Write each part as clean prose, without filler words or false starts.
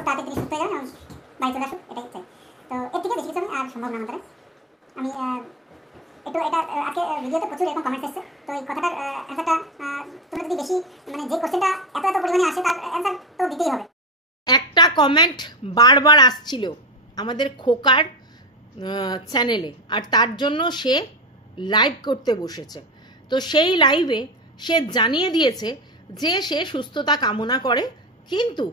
খুব তাড়াতাড়ি তিনি সুস্থ হয়ে যাবেন এবং বাড়ি চলে আসুক, এটাই চাই। তো এর থেকে বেশি কিছু আর সম্ভব না আমাদের। আমি একটু এটা আজকে ভিডিওতে প্রচুর এরকম কমেন্টস এসছে, তো এই কথাটার অ্যান্সারটা তোমরা যদি বেশি মানে যে কোশ্চেনটা এত পরিমাণে আসে তার অ্যান্সার তো দিতেই হবে। একটা কমেন্ট বারবার আসছিল আমাদের খোকার চ্যানেলে, আর তার জন্য সে লাইভ করতে বসেছে। তো সেই লাইভে সে জানিয়ে দিয়েছে যে সে সুস্থতা কামনা করে, কিন্তু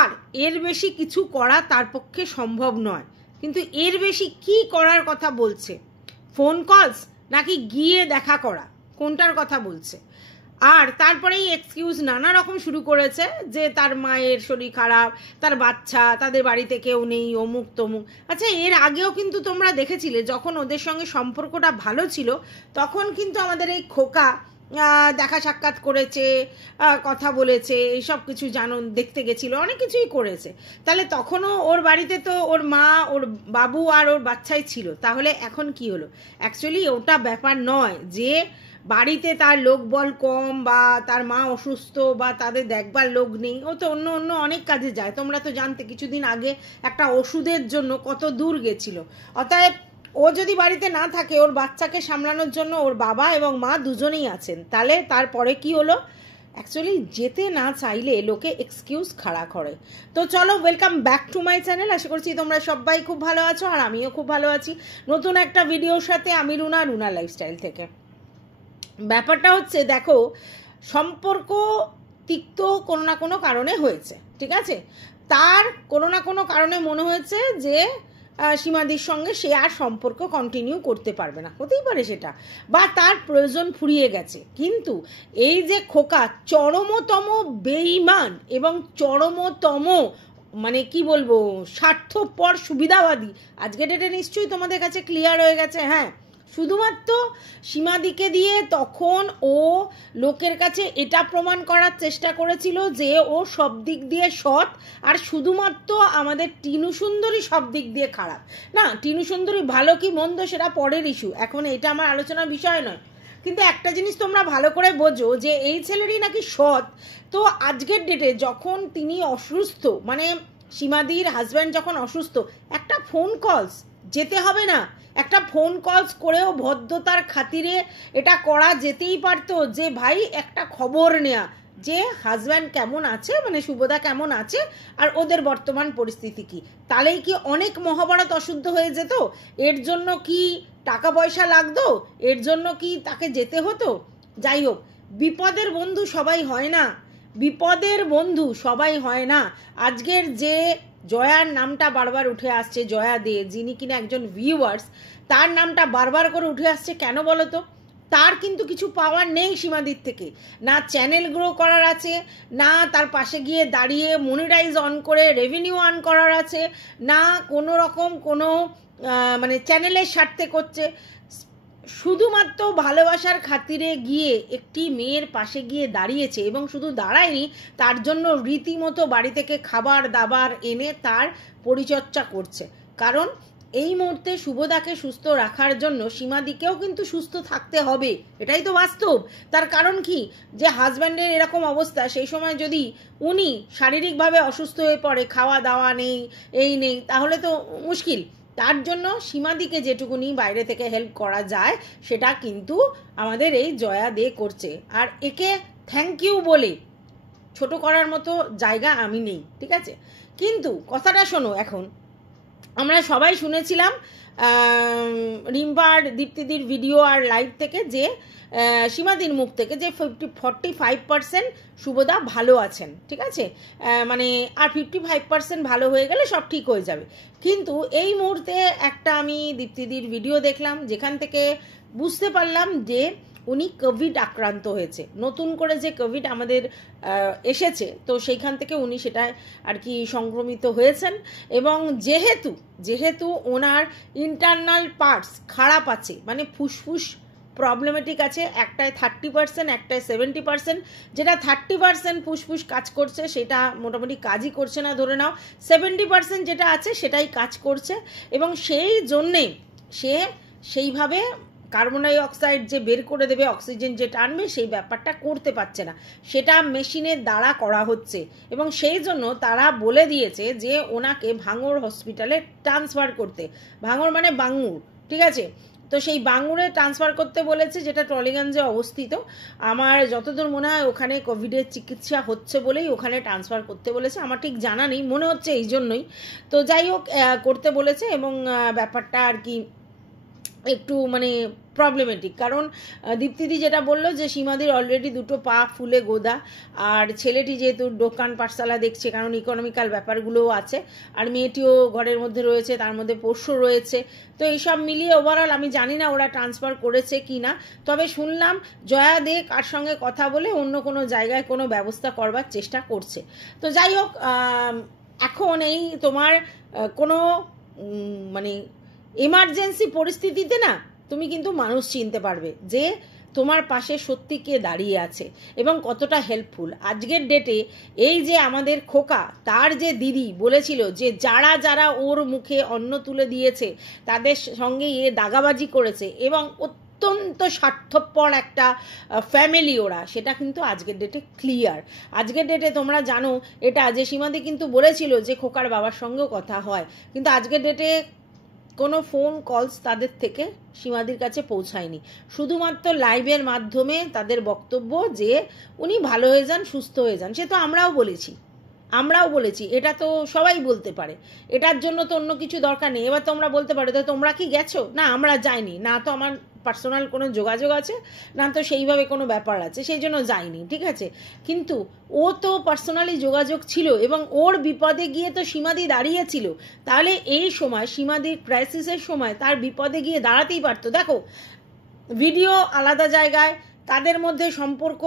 আর এর বেশি কিছু করা তার পক্ষে সম্ভব নয়। কিন্তু এর বেশি কি করার কথা বলছে? ফোন কলস নাকি গিয়ে দেখা করা, কোনটার কথা বলছে? আর তারপরেই এক্সকিউজ নানা রকম শুরু করেছে যে তার মায়ের শরীর খারাপ, তার বাচ্চা, তাদের বাড়িতে কেউ নেই, অমুক তমুক। আচ্ছা, এর আগেও কিন্তু তোমরা দেখেছিলে যখন ওদের সঙ্গে সম্পর্কটা ভালো ছিল তখন কিন্তু আমাদের এই খোকা দেখা সাক্ষাৎ করেছে, কথা বলেছে, এইসব কিছু দেখতে গেছিল, অনেক কিছুই করেছে। তাহলে তখনও ওর বাড়িতে তো ওর মা, ওর বাবু আর ওর বাচ্চাই ছিল। তাহলে এখন কি হলো? অ্যাকচুয়ালি ওটা ব্যাপার নয় যে বাড়িতে তার লোকবল কম বা তার মা অসুস্থ বা তাদের দেখবার লোক নেই, ও তো অন্য অন্য অনেক কাজে যায়। তোমরা তো জানতে কিছুদিন আগে একটা ওষুধের জন্য কত দূর গেছিল। অতএব ও যদি বাড়িতে না থাকে, ওর বাচ্চাকে সামলানোর জন্য ওর বাবা এবং মা দুজনেই আছেন। তাহলে তারপরে কি হলো? অ্যাকচুয়ালি যেতে না চাইলে লোকে এক্সকিউজ খাড়া করে। তো চলো, welcome back to my channel. আশা করছি তোমরা সবাই খুব ভালো আছো, আর আমিও খুব ভালো আছি। নতুন একটা ভিডিওর সাথে আমি রুনা লাইফস্টাইল থেকে। ব্যাপারটা হচ্ছে, দেখো, সম্পর্ক তিক্ত কোনো না কোনো কারণে হয়েছে, ঠিক আছে? তার কোনো না কোনো কারণে মনে হয়েছে যে সীমাদির সঙ্গে সে আর সম্পর্ক কন্টিনিউ করতে পারবে না, হতেই পারে সেটা, বা তার প্রয়োজন ফুরিয়ে গেছে। কিন্তু এই যে খোকা চরমতম বেঈমান এবং চরমতম মানে কি বলবো স্বার্থপর সুবিধাবাদী, আজকে ডেটে নিশ্চয়ই তোমাদের কাছে ক্লিয়ার হয়ে গেছে। হ্যাঁ, শুধুমাত্র সীমাদিকে দিয়ে তখন ও লোকের কাছে এটা প্রমাণ করার চেষ্টা করেছিল যে ও সব দিক দিয়ে সৎ, আর শুধুমাত্র আমাদের টিনু সুন্দরী সব দিক দিয়ে খারাপ। না, টিনু সুন্দরী ভালো কি মন্দ সেটা পরের ইস্যু, এখন এটা আমার আলোচনার বিষয় নয়। কিন্তু একটা জিনিস তোমরা ভালো করে বোঝো যে এই ছেলেরই নাকি সৎ। তো আজকের ডেটে যখন তিনি অসুস্থ, মানে সীমাদির হাজব্যান্ড যখন অসুস্থ, একটা ফোন কলস যেতে হবে না? একটা ফোন কলস করেও ভদ্রতার খাতিরে এটা করা যেতেই পারতো যে ভাই একটা খবর নেয়া যে হাজব্যান্ড কেমন আছে, মানে শুভদা কেমন আছে, আর ওদের বর্তমান পরিস্থিতি কি। তাহলেই কি অনেক মহাভারত অশুদ্ধ হয়ে যেত? এর জন্য কি টাকা পয়সা লাগতো? এর জন্য কি তাকে যেতে হতো? যাই হোক, বিপদের বন্ধু সবাই হয় না, বিপদের বন্ধু সবাই হয় না। আজকের যে জয়ার নামটা বারবার উঠে আসছে, জয়া দে, যিনি কিনা একজন ভিউয়ার্স, তার নামটা বারবার করে উঠে আসছে কেন বলো তো? তার কিন্তু কিছু পাওয়ার নেই সীমাদির থেকে, না চ্যানেল গ্রো করার আছে, না তার পাশে গিয়ে দাঁড়িয়ে মনিটাইজ অন করে রেভিনিউ আর্ন করার আছে, না কোনো রকম কোনো মানে চ্যানেলের স্বার্থে করছে। শুধুমাত্র ভালোবাসার খাতিরে গিয়ে একটি মেয়ের পাশে গিয়ে দাঁড়িয়েছে, এবং শুধু দাঁড়ায়নি, তার জন্য রীতিমতো বাড়ি থেকে খাবার দাবার এনে তার পরিচর্যা করছে। কারণ এই মুহূর্তে শুভদাকে সুস্থ রাখার জন্য সীমাদিকেও কিন্তু সুস্থ থাকতে হবে, এটাই তো বাস্তব। তার কারণ কি, যে হাজব্যান্ডের এরকম অবস্থা, সেই সময় যদি উনি শারীরিকভাবে অসুস্থ হয়ে পড়ে, খাওয়া দাওয়া নেই, এই নেই, তাহলে তো মুশকিল। তার জন্য সীমাদিকে যেটুকুনি বাইরে থেকে হেল্প করা যায় সেটা কিন্তু আমাদের এই জয়া দে করছে। আর একে থ্যাংক ইউ বলে ছোট করার মতো জায়গা আমি নেই, ঠিক আছে? কিন্তু কথাটা শোনো, এখন আমরা সবাই শুনেছিলাম রিম্পার দীপ্তিদির ভিডিও আর লাইভ থেকে যে সীমাদির মুখ থেকে যে 45% শুভদা ভালো আছেন, ঠিক আছে, মানে আর 55% ভালো হয়ে গেলে সব ঠিক হয়ে যাবে। কিন্তু এই মুহূর্তে একটা আমি দীপ্তিদির ভিডিও দেখলাম, যেখান থেকে বুঝতে পারলাম যে উনি কোভিড আক্রান্ত হয়েছে, নতুন করে যে কোভিড আমাদের এসেছে, তো সেইখান থেকে উনি সেটায় আর কি সংক্রমিত হয়েছেন। এবং যেহেতু ওনার ইন্টারনাল পার্টস খারাপ আছে, মানে ফুসফুস প্রবলেমেটিক আছে, একটায় 30%, একটায় 70%, যেটা 30% ফুসফুস কাজ করছে সেটা মোটামুটি কাজই করছে না ধরে নাও, 70% যেটা আছে সেটাই কাজ করছে, এবং সেই জন্যে সে সেইভাবে কার্বন ডাই অক্সাইড যে বের করে দেবে, অক্সিজেন যে টানবে, সেই ব্যাপারটা করতে পারছে না, সেটা মেশিনের দ্বারা করা হচ্ছে। এবং সেই জন্য তারা বলে দিয়েছে যে ওনাকে ভাঙড় হসপিটালে ট্রান্সফার করতে। ভাঙড় মানে বাঙুর, ঠিক আছে? তো সেই বাঙুরে ট্রান্সফার করতে বলেছে, যেটা টলিগঞ্জে অবস্থিত। আমার যতদূর মনে হয় ওখানে কোভিডের চিকিৎসা হচ্ছে বলেই ওখানে ট্রান্সফার করতে বলেছে, আমার ঠিক জানা নেই, মনে হচ্ছে এই জন্যই। তো যাই হোক, করতে বলেছে। এবং ব্যাপারটা আর কি একটু মানে প্রবলেমেটিক, কারণ দীপ্তিদি যেটা বললো যে সীমাদির অলরেডি দুটো পা ফুলে গোদা, আর ছেলেটি যেহেতু দোকান পাঠশালা দেখছে, কারণ ইকোনমিক্যাল ব্যাপারগুলোও আছে, আর মেয়েটিও ঘরের মধ্যে রয়েছে, তার মধ্যে পোষ্য রয়েছে। তো এইসব মিলিয়ে ওভারঅল আমি জানি না ওরা ট্রান্সফার করেছে কি না, তবে শুনলাম জয়া দে কার সঙ্গে কথা বলে অন্য কোনো জায়গায় কোনো ব্যবস্থা করবার চেষ্টা করছে। তো যাই হোক, এখন এই তোমার কোনো মানে এমার্জেন্সি পরিস্থিতিতে না তুমি কিন্তু মানুষ চিনতে পারবে যে তোমার পাশে সত্যি কে দাঁড়িয়ে আছে এবং কতটা হেল্পফুল। আজকের ডেটে এই যে আমাদের খোকা, তার যে দিদি বলেছিল যে যারা যারা ওর মুখে অন্ন তুলে দিয়েছে তাদের সঙ্গে এ দাগাবাজি করেছে এবং অত্যন্ত স্বার্থপর একটা ফ্যামিলি ওরা, সেটা কিন্তু আজকের ডেটে ক্লিয়ার। আজকের ডেটে তোমরা জানো এটা যে সীমাদি কিন্তু বলেছিল যে খোকার বাবার সঙ্গেও কথা হয়, কিন্তু আজকের ডেটে কোনো ফোন কলস তাদের থেকে সীমাদির কাছে পৌঁছায়নি। শুধুমাত্র লাইভের মাধ্যমে তাদের বক্তব্য যে উনি ভালো হয়ে যান, সুস্থ হয়ে যান। সে তো আমরাও বলেছি, এটা তো সবাই বলতে পারে, এটার জন্য তো অন্য কিছু দরকার নেই। এবার তোমরা বলতে পারো তো তোমরা কি গেছো? না, আমরা যাইনি, না তো আমার পার্সোনাল কোনো যোগাযোগ আছে, না তো সেইভাবে কোনো ব্যাপার আছে, সেই জন্য যাইনি, ঠিক আছে? কিন্তু ও তো পার্সোনালি যোগাযোগ ছিল এবং ওর বিপদে গিয়ে তো সীমাদি দাঁড়িয়েছিল। তাহলে এই সময় সীমাদির ক্রাইসিসের সময় তার বিপদে গিয়ে দাঁড়াতেই পারতো। দেখো, ভিডিও আলাদা জায়গায়, তাদের মধ্যে সম্পর্ক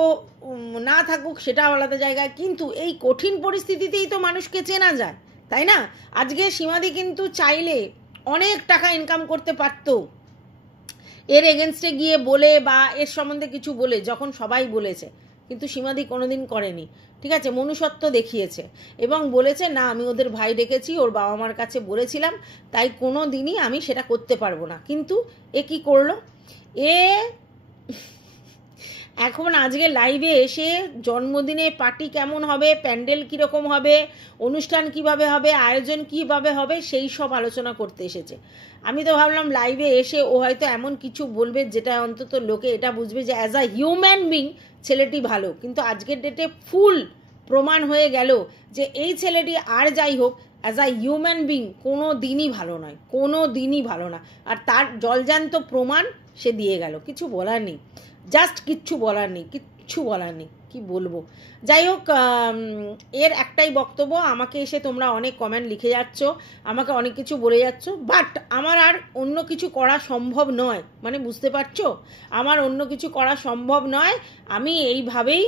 না থাকুক সেটাও আলাদা জায়গায়, কিন্তু এই কঠিন পরিস্থিতিতেই তো মানুষকে চেনা যায়, তাই না? আজকে সীমাদি কিন্তু চাইলে অনেক টাকা ইনকাম করতে পারতো এর এগেনস্টে গিয়ে বলে বা এর সম্বন্ধে কিছু বলে, যখন সবাই বলেছে, কিন্তু সীমাদি কোনোদিন করেনি, ঠিক আছে? মনুষ্যত্ব দেখিয়েছে এবং বলেছে না, আমি ওদের ভাই ডেকেছি, ওর বাবা মার কাছে বলেছিলাম, তাই কোনো দিনই আমি সেটা করতে পারবো না। কিন্তু এ কি করলো? এ এখন আজকে লাইভে এসে জন্মদিনে পার্টি কেমন হবে, প্যান্ডেল কীরকম হবে, অনুষ্ঠান কিভাবে হবে, আয়োজন কিভাবে হবে, সেই সব আলোচনা করতে এসেছে। আমি তো ভাবলাম লাইভে এসে ও হয়তো এমন কিছু বলবে যেটা অন্তত লোকে এটা বুঝবে যে অ্যাজ আ হিউম্যান বিং ছেলেটি ভালো। কিন্তু আজকের ডেটে ফুল প্রমাণ হয়ে গেল যে এই ছেলেটি আর যাই হোক, অ্যাজ আ হিউম্যান বিং কোনো দিনই ভালো নয়, কোনো দিনই ভালো না। আর তার জলজান্ত প্রমাণ সে দিয়ে গেল, কিছু বলার নেই, জাস্ট কিচ্ছু বলার নেই, কি বলবো। যাই হোক, এর একটাই বক্তব্য, আমাকে এসে তোমরা অনেক কমেন্ট লিখে যাচ্ছ, আমাকে অনেক কিছু বলে যাচ্ছ, বাট আমার আর অন্য কিছু করা সম্ভব নয়, মানে বুঝতে পারছো, আমার অন্য কিছু করা সম্ভব নয়। আমি এইভাবেই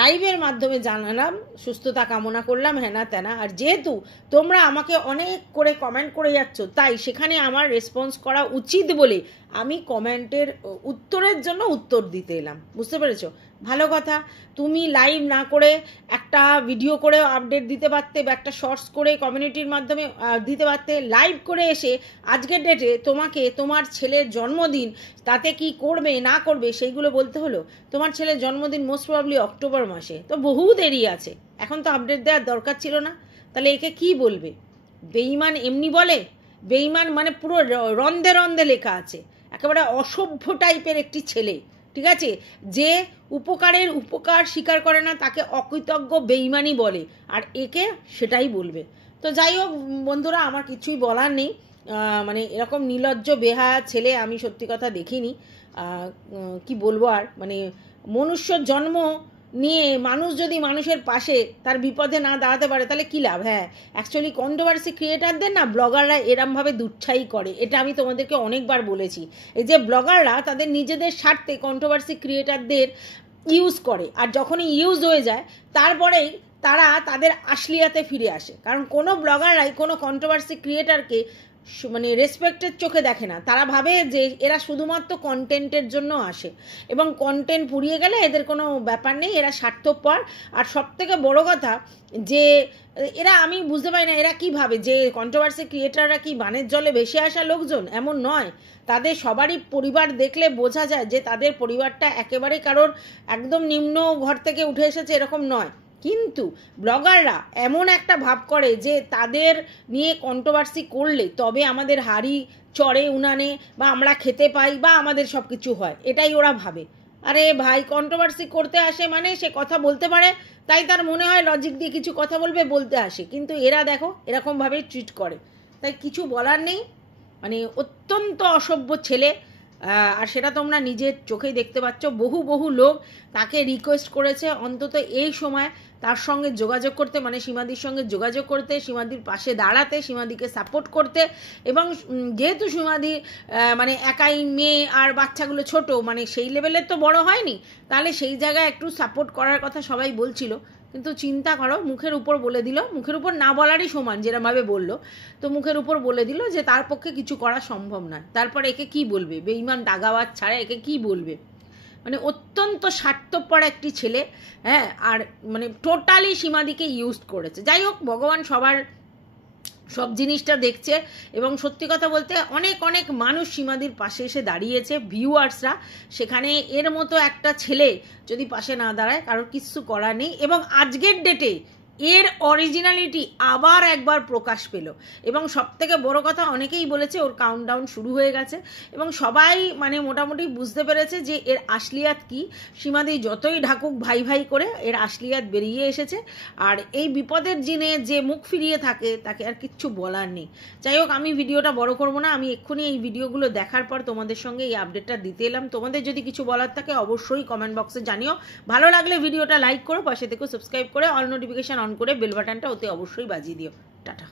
লাইভের মাধ্যমে জানালাম, সুস্থতা কামনা করলাম, হেনা তেনা। আর যেহেতু তোমরা আমাকে অনেক করে কমেন্ট করে যাচ্ছ, তাই সেখানে আমার রেসপন্স করা উচিত বলে আমি কমেন্টের উত্তরের জন্য উত্তর দিতে এলাম, বুঝতে পেরেছো? ভালো কথা, তুমি লাইভ না করে একটা ভিডিও করে আপডেট দিতে পারতে বা একটা শর্টস করে কমিউনিটির মাধ্যমে দিতে পারতে। লাইভ করে এসে আজকের ডেটে তোমাকে তোমার ছেলের জন্মদিন, তাতে কি করবে না করবে সেইগুলো বলতে হলো। তোমার ছেলের জন্মদিন মোস্ট প্রবাবলি অক্টোবর মাসে, তো বহু দেরি আছে, এখন তো আপডেট দেওয়ার দরকার ছিল না। তাহলে একে কি বলবে? বেঈমান এমনি বলে, বেঈমান মানে পুরো রন্ধে রন্ধে লেখা আছে, একেবারে অসভ্য টাইপের একটি ছেলে, ঠিক আছে? যে উপকারের উপকার স্বীকার করে না তাকে অকৃতজ্ঞ বেঈমানি বলে, আর একে সেটাই বলবে। তো যাই হোক বন্ধুরা, আমার কিছুই বলার নেই, মানে এরকম নির্লজ্জ বেহায়া ছেলে আমি সত্যি কথা দেখিনি। কি বলবো আর, মানে মনুষ্য জন্ম নিয়ে মানুষ যদি মানুষের পাশে তার বিপদে না দাঁড়াতে পারে তাহলে কি লাভ? হ্যাঁ, অ্যাকচুয়ালি কন্ট্রোভার্সি ক্রিয়েটারদের না ব্লগাররা এরমভাবে দুচ্ছাই করে, এটা আমি তোমাদেরকে অনেকবার বলেছি। এই যে ব্লগাররা তাদের নিজেদের স্বার্থে কন্ট্রোভার্সি ক্রিয়েটারদের ইউজ করে, আর যখনই ইউজ হয়ে যায় তারপরেই তারা তাদের আশলিয়াতে ফিরে আসে। কারণ কোনো ব্লগাররাই কোনো কন্ট্রোভার্সি ক্রিয়েটারকে মানে রেসপেক্টের চোখে দেখে না। তারা ভাবে যে এরা শুধুমাত্র কন্টেন্টের জন্য আসে এবং কন্টেন্ট পুড়িয়ে গেলে এদের কোনো ব্যাপার নেই, এরা স্বার্থপর। আর সবথেকে বড় কথা যে এরা, আমি বুঝতে পারি না এরা কি ভাবে যে কন্ট্রোভার্সি ক্রিয়েটাররা কি বানের জলে ভেসে আসা লোকজন, এমন নয়। তাদের সবারই পরিবার দেখলে বোঝা যায় যে তাদের পরিবারটা একেবারে কারোর একদম নিম্ন ঘর থেকে উঠে এসেছে এরকম নয়। কিন্তু ব্লগাররা এমন একটা ভাব করে যে তাদের নিয়ে কন্ট্রোভার্সি করলে তবে আমাদের হাড়ি চড়ে উনানে বা আমরা খেতে পাই বা আমাদের সব কিছু হয়, এটাই ওরা ভাবে। আরে ভাই, কন্ট্রোভার্সি করতে আসে মানে সে কথা বলতে পারে, তাই তার মনে হয় লজিক দিয়ে কিছু কথা বলবে, বলতে আসে। কিন্তু এরা দেখো এরকমভাবেই ট্রিট করে, তাই কিছু বলার নেই। মানে অত্যন্ত অসভ্য ছেলে। আর সেটা তোমরা নিজের চোখেই দেখতে পাচ্ছ। বহু লোক তাকে রিকোয়েস্ট করেছে অন্তত এই সময় তার সঙ্গে যোগাযোগ করতে, মানে সীমাদির সঙ্গে যোগাযোগ করতে, সীমাদির পাশে দাঁড়াতে, সীমাদিকে সাপোর্ট করতে। এবং যেহেতু সীমাদি মানে একাই মেয়ে আর বাচ্চাগুলো ছোট, মানে সেই লেভেলের তো বড় হয়নি, তাহলে সেই জায়গায় একটু সাপোর্ট করার কথা সবাই বলছিল। কিন্তু চিন্তা করো, মুখের উপর বলে দিল, মুখের উপর না বলারই সমান যেরকমভাবে বললো, তো মুখের উপর বলে দিল যে তার পক্ষে কিছু করা সম্ভব নয়। তারপর একে কি বলবে? বেঈমান দাগাবাজ ছাড়া একে কি বলবে? মানে অত্যন্ত স্বার্থপর একটি ছেলে। হ্যাঁ, আর মানে টোটালি সীমাদিকে ইউজ করেছে। যাই হোক, ভগবান সবার সব জিনিসটা দেখছে। এবং সত্যি কথা বলতে অনেক মানুষ সীমাদির পাশে এসে দাঁড়িয়েছে, ভিউয়ার্সরা। সেখানে এর মতো একটা ছেলে যদি পাশে না দাঁড়ায় কারোর কিচ্ছু করার নেই। এবং আজকের ডেটে এর অরিজিনালিটি আবার একবার প্রকাশ পেল। এবং সবথেকে বড় কথা, অনেকেই বলেছে ওর কাউন্টডাউন শুরু হয়ে গেছে এবং সবাই মানে মোটামুটি বুঝতে পেরেছে যে এর আসলিয়াত কি। সীমাদি যতই ঢাকুক ভাই করে, এর আসলিয়াত বেরিয়ে এসেছে। আর এই বিপদের দিনে যে মুখ ফিরিয়ে থাকে তাকে আর কিচ্ছু বলার নেই। যাই হোক, আমি ভিডিওটা বড় করব না। আমি এক্ষুনি এই ভিডিওগুলো দেখার পর তোমাদের সঙ্গে এই আপডেটটা দিতে এলাম। তোমাদের যদি কিছু বলার থাকে অবশ্যই কমেন্ট বক্সে জানিও। ভালো লাগলে ভিডিওটা লাইক করো, পাশে থেকে সাবস্ক্রাইব করে অল নোটিফিকেশন অন করে বেল বাটনটা ওতে অবশ্যই বাজিয়ে দিও। টাটা।